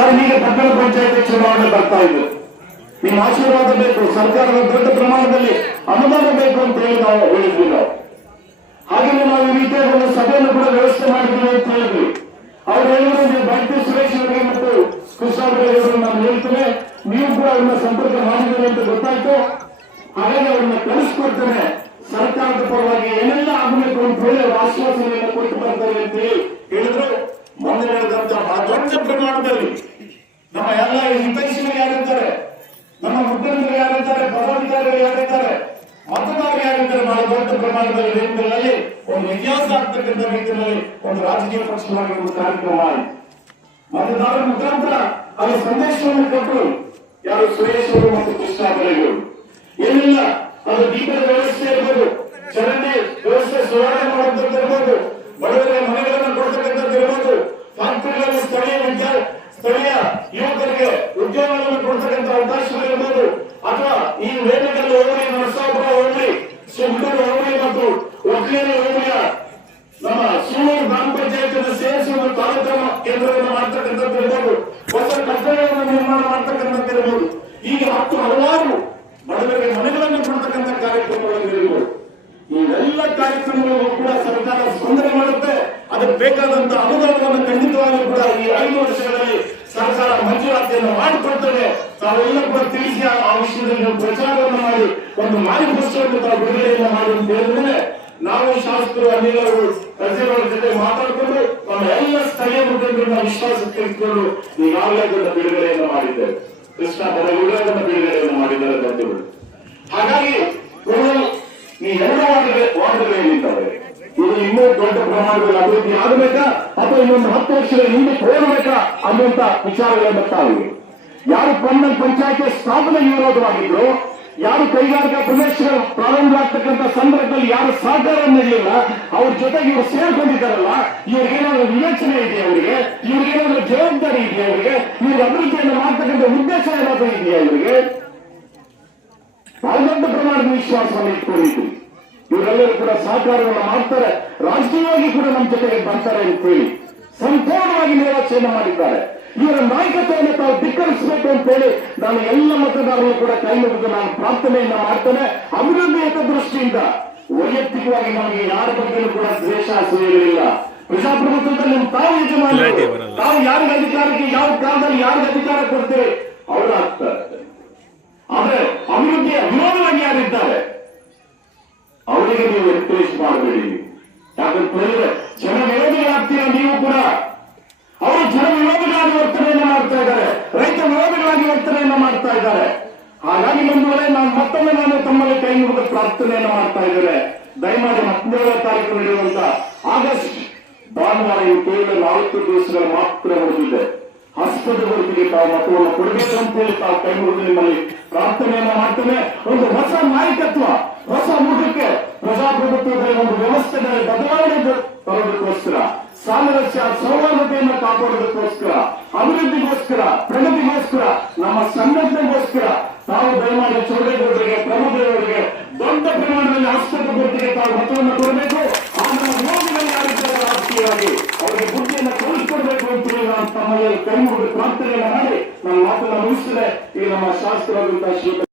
Sir, ಈಗ ಪಟ್ಟಣ ಪಂಚಾಯತಿ ಚುನಾವಣೆ ಬರ್ತಾ ಇದೆ. ನಿಮ್ಮ ಆಶೀರ್ವಾದ ಬೇಕು, ಸರ್ಕಾರದ ದೊಡ್ಡ ಪ್ರಮಾಣದಲ್ಲಿ ಅನುದಾನ ಬೇಕು ಅಂತ ಹೇಳಿ ನಾವು ಹೇಳಿದ್ವಿ ನಾವು. ಹಾಗೆಯೇ ನಾವು ಈ ರೀತಿಯ ಒಂದು ಸಭೆಯನ್ನು ಕೂಡ ವ್ಯವಸ್ಥೆ ಮಾಡಿದ್ವಿ ಅಂತ ಹೇಳಿದ್ವಿ. ಅವ್ರು ಹೇಳಿದ್ರು, ನೀವು ಬಂಟಿ ಸುರೇಶ್ ಅವರಿಗೆ ಮತ್ತು ಕೃಷ್ಣ ಅವರಿಗೆ ನಾನು ಹೇಳ್ತೇನೆ, ನೀವು ಕೂಡ ಅವ್ರನ್ನ ಸಂಪರ್ಕ ಮಾಡಿದ್ದೀರಿ ಅಂತ ಗೊತ್ತಾಯ್ತು. ಹಾಗಾಗಿ ಅವ್ರನ್ನ ಕಳಿಸ್ಕೊಡ್ತೇನೆ. ಸರ್ಕಾರದ ಪರವಾಗಿ ಏನೆಲ್ಲ ಆಗಬೇಕು ಅಂತ ಹೇಳಿ ಅವ್ರ ಆಶ್ವಾಸನೆಯನ್ನು ಕೊಟ್ಟು ಬರ್ತಾರೆ ಅಂತ ಹೇಳಿ ದೊಡ್ಡ ಪ್ರಮಾಣದಲ್ಲಿ ನಮ್ಮ ಎಲ್ಲ ಹಿತೈಷಿಗಳು ಯಾರಿದ್ದಾರೆ, ನಮ್ಮ ಮುಖ್ಯಮಂತ್ರಿ ಯಾರಿದ್ದಾರೆ ಪದಾಧಿಕಾರಿಗಳು ಯಾರಿದ್ದಾರೆ ಮತದಾರರು ಯಾರಿದ್ದಾರೆ, ಬಹಳ ದೊಡ್ಡ ಪ್ರಮಾಣದಲ್ಲಿ ರೈತರಲ್ಲಿ ಒಂದು ವಿನ್ಯಾಸ ಆಗ್ತಕ್ಕಂಥ ರೀತಿಯಲ್ಲಿ ಒಂದು ರಾಜಕೀಯ ಪಕ್ಷವಾಗಿ ಒಂದು ಕಾರ್ಯಕ್ರಮ ಮಾಡಿ ಮತದಾರರ ಮುಖಾಂತರ ಅಲ್ಲಿ ಸಂದೇಶವನ್ನು ಕೊಟ್ಟರು ಯಾರು ಸುರೇಶ್ ಅವರು ಮತ್ತು ಕೃಷ್ಣ ಬರೆಗಳು ಏನಿಲ್ಲ ಅದು ದೀಪದ ವ್ಯವಸ್ಥೆ ಇರ್ಬೋದು ಚರಂಡಿ ವ್ಯವಸ್ಥೆ ಸುಧಾರಣೆ ಮಾಡುವಂತದ್ದು ಇರ್ಬೋದು ಬಡವರಿಗೆ ಮನೆಗಳನ್ನು ಕೊಡ್ತಕ್ಕಂಥದ್ದು ಇರ್ಬೋದು ಫ್ಯಾಕ್ಟರಿಗಳಲ್ಲಿ ಸ್ಥಳೀಯ ವಿದ್ಯಾ ಸ್ಥಳೀಯ ಯುವಕರಿಗೆ ಉದ್ಯೋಗಗಳನ್ನು ಕೊಡ್ತಕ್ಕಂಥ ಅವಕಾಶಗಳಿರ್ಬೋದು ಅಥವಾ ಈ ವೇದಿಕೆಯಲ್ಲಿ ಹೋಗಲಿ? ನರಸಾಪುರ ಹೋಗಲಿ. ಸುಮ್ಮನೆ ಹೋಗಲಿ ಮತ್ತು ಒಕ್ಕೇರಿ ಹೋಗಲಿ. ನಮ್ಮ ಸೂಳೂರು ಗ್ರಾಮ ಪಂಚಾಯತ್ ಸೇರಿಸಿ ಒಂದು ತಾಲೂಕು ಕೇಂದ್ರವನ್ನು ಮಾಡ್ತಕ್ಕಂಥದ್ದು ಇರ್ಬೋದು. ಹೊಸ ಕಟ್ಟಡವನ್ನು ನಿರ್ಮಾಣ ಮಾಡ್ತಕ್ಕಂಥದ್ದು ಇರ್ಬೋದು. ಈಗ ಹತ್ತು ಹಲವಾರು ಬಡವರಿಗೆ ಮನೆಗಳನ್ನು ಕೊಡ್ತಕ್ಕಂಥ ಕಾರ್ಯಕ್ರಮಗಳನ್ನು ಇರ್ಬೋದು. ಈ ಕಾರ್ಯಕ್ರಮಗಳು ಕೂಡ ಸರ್ಕಾರ ಸ್ಪಂದನೆ ಮಾಡುತ್ತೆ. ಅದಕ್ಕೆ ಬೇಕಾದಂತಹ ಅನುದಾನವನ್ನು ಖಂಡಿತವಾಗಿಯೂ ಕೂಡ ಈ ಐದು ಸರ್ಕಾರ ಮಂಜೂರಾತಿಯನ್ನು ಮಾಡಿಕೊಡ್ತದೆ ತಾವೆಲ್ಲ ಕೂಡ ತಿಳಿಸಿ ಆ ವಿಷಯದಲ್ಲಿ ನೀವು ಪ್ರಚಾರವನ್ನು ಮಾಡಿ, ಒಂದು ಮಾನಿಫೆಸ್ಟೋ ತಾವು ಬಿಡುಗಡೆಯನ್ನು ಮಾಡಿ ಅಂತ ಹೇಳಿದ್ರೆ ನಾವು ಶಾಸಕರು ಅನಿಲರು ಪ್ರಜೆಗಳ ಜೊತೆ ಮಾತಾಡಿಕೊಂಡು ನಮ್ಮ ಎಲ್ಲ ಸ್ಥಳೀಯ ಮುಖಂಡರನ್ನ ವಿಶ್ವಾಸ ಇಟ್ಕೊಂಡು ಈಗಾಗಲೇ ಅದನ್ನ ಬಿಡುಗಡೆಯನ್ನು ಮಾಡಿದ್ದೇವೆ. ಕೃಷ್ಣ ಬರಗೂಡ ಅದನ್ನ ಬಿಡುಗಡೆಯನ್ನು ಮಾಡಿದ್ದಾರೆ ಬಂಧುಗಳು. ಹಾಗಾಗಿ ಈ ಎರಡು ವಾರ್ಡ್ ವಾರ್ಡ್ಗಳು ಏನಿದ್ದಾವೆ? ಇದು ಇನ್ನೂ ದೊಡ್ಡ ಪ್ರಮಾಣದಲ್ಲಿ ಅಭಿವೃದ್ಧಿ ಆಗಬೇಕಾ ಅಥವಾ ಇನ್ನೊಂದು ಹತ್ತು ವರ್ಷದ ಹಿಂದೆ ಹೋಗಬೇಕಾ ಅನ್ನುವಂತ ವಿಚಾರಗಳು ಬರ್ತಾ ಇವೆ. ಯಾರು ಪೊನ್ನಲ್ ಪಂಚಾಯತಿ ಸ್ಥಾಪನೆ ವಿರೋಧವಾಗಿದ್ರು, ಯಾರು ಕೈಗಾರಿಕಾ ಪ್ರದೇಶಗಳು ಪ್ರಾರಂಭ ಆಗ್ತಕ್ಕಂಥ ಸಂದರ್ಭದಲ್ಲಿ ಯಾರು ಸಹಕಾರ ನೀಡಲಿಲ್ಲ, ಅವ್ರ ಜೊತೆಗೆ ಇವರು ಸೇರ್ಕೊಂಡಿದ್ದಾರಲ್ಲ ಇವ್ರಿಗೇನಾದ್ರೂ ವಿವೇಚನೆ ಇದೆಯಾ ಅವರಿಗೆ? ಇವ್ರಿಗೇನಾದ್ರೂ ಜವಾಬ್ದಾರಿ ಇದೆಯಾ ಅವರಿಗೆ? ಇವ್ರಿಗೆ ಅಭಿವೃದ್ಧಿಯನ್ನು ಮಾಡ್ತಕ್ಕಂಥ ಉದ್ದೇಶ ಏನಾದ್ರೂ ಇದೆಯಾ ಇವರಿಗೆ? ಬಹಳ ದೊಡ್ಡ ಪ್ರಮಾಣದ ವಿಶ್ವಾಸವನ್ನು ಇಟ್ಕೊಂಡಿದ್ವಿ ಇವರೆಲ್ಲರೂ ಸಹಕಾರವನ್ನು ಮಾಡ್ತಾರೆ. ರಾಜಕೀಯವಾಗಿ ಕೂಡ ನಮ್ಮ ಜೊತೆಗೆ ಬರ್ತಾರೆ ಅಂತ ಹೇಳಿ ಸಂಪೂರ್ಣವಾಗಿ ನಿರ್ಲಕ್ಷ್ಯವನ್ನು ಮಾಡಿದ್ದಾರೆ. ಇವರ ನಾಯಕತ್ವವನ್ನು ತಾವು ಧಿಕ್ಕರಿಸಬೇಕು ಅಂತ ಹೇಳಿ ನಾನು ಎಲ್ಲ ಮತದಾರರು ಕೂಡ ಕೈ ಮುಗಿದು ನಾನು ಪ್ರಾರ್ಥನೆಯನ್ನ ಮಾಡ್ತೇನೆ. ಅಭಿವೃದ್ಧಿ ದೃಷ್ಟಿಯಿಂದ ವೈಯಕ್ತಿಕವಾಗಿ ನಮಗೆ ಯಾರ ಬಗ್ಗೆಯೂ ಕೂಡ ದ್ವೇಷ ಅಸೂಯೆಗಳಿಲ್ಲ ಪ್ರಜಾಪ್ರಭುತ್ವದಲ್ಲಿ ತಾವು ಯಜಮಾನ ತಾವು ಯಾರಿಗೆ ಅಧಿಕಾರಕ್ಕೆ ಯಾವ ಕಾಲದಲ್ಲಿ ಯಾರಿಗೆ ಅಧಿಕಾರ ಕೊಡ್ತೇವೆ ಅವರು ಆಗ್ತಾರೆ. ಆದ್ರೆ ಅಭಿವೃದ್ಧಿಯ ವಿರೋಧವಾಗಿ ಯಾರಿದ್ದಾರೆ? ಅವರಿಗೆ ನೀವು ಎನ್ಕರೇಜ್ ಮಾಡಬೇಡಿ ಯಾಕಂತ ಹೇಳಿದ್ರೆ ಜನ ವಿರೋಧಿಗಳಾಗ್ತೀರ ನೀವು ಕೂಡ? ಅವರು ಜನ ವಿರೋಧಿಗಳಾಗಿ ವರ್ತನೆಯನ್ನು ಮಾಡ್ತಾ ಇದ್ದಾರೆ. ರೈತ ವಿರೋಧಿಗಳಾಗಿ ವರ್ತನೆಯನ್ನು ಮಾಡ್ತಾ ಇದ್ದಾರೆ. ಹಾಗಾಗಿ ಬಂಧುಗಳೇ, ನಾನು ಮತ್ತೊಮ್ಮೆ ನಾನು ತಮ್ಮಲ್ಲಿ ಕೈ ಮುಗಿದ ಪ್ರಾರ್ಥನೆಯನ್ನು ಮಾಡ್ತಾ ಇದ್ದೇನೆ. ದಯಮಾಡಿ ಹದಿನೇಳನೇ ತಾರೀಕು ನಡೆಯುವಂತ ಆಗಸ್ಟ್ ಭಾನುವಾರ ಇವು ಕೇವಲ ನಾಲ್ಕು ದಿವಸಗಳು ಮಾತ್ರ ಉಳಿದಿದೆ ಹಸ್ತದ ಗುರುತಿಗೆ ತಾವು ಮತವನ್ನು ಕೊಡಬೇಕು ಅಂತ ಹೇಳಿ ತಾವು ಕೈ ಮುಗಿದು ನಿಮ್ಮಲ್ಲಿ ಪ್ರಾರ್ಥನೆಯನ್ನ ಮಾಡ್ತೇನೆ. ಒಂದು ಹೊಸ ನಾಯಕತ್ವ ಪ್ರಜಾಪ್ರಭುತ್ವದಲ್ಲಿ ಒಂದು ವ್ಯವಸ್ಥೆಗಳ ಬದಲಾವಣೆ ತರೋದಕ್ಕೋಸ್ಕರ ಸಾಮರಸ್ಯ ಸೌಹಾರ್ದತೆಯನ್ನು ಕಾಪಾಡೋದಕ್ಕೋಸ್ಕರ, ಅಭಿವೃದ್ಧಿಗೋಸ್ಕರ, ಪ್ರಗತಿಗೋಸ್ಕರ, ನಮ್ಮ ಸಂಘಟನೆಗೋಸ್ಕರ ತಾವು ದಯಮಾಡಿ ಚೌಡೇಗೌಡರಿಗೆ ಪ್ರಭುದೇವರಿಗೆ ದೊಡ್ಡ ಪ್ರಮಾಣದಲ್ಲಿ ಆಸ್ಪತ್ರೆ ಗುರುತಿಗೆ ತಾವು ಮತವನ್ನು ಕೊಡಬೇಕು. ಆ ನಮ್ಮ ರಾಜಕೀಯವಾಗಿ. ಅವರಿಗೆ ಬುದ್ಧಿಯನ್ನು ಕಳಿಸ್ಕೊಡ್ಬೇಕು ಅಂತ ಹೇಳಿ ನಾನು ತಮ್ಮಲ್ಲಿ ಕೈ ಮುಗಿದು ಪ್ರಾರ್ಥನೆಯನ್ನು ಮಾಡಿ ನನ್ನ ಮಾತನ್ನು ಮುಗಿಸಿದೆ ಈ ನಮ್ಮ ಶಾಸ್ತ್ರವಾದಂತಹ ಶ್ರೀ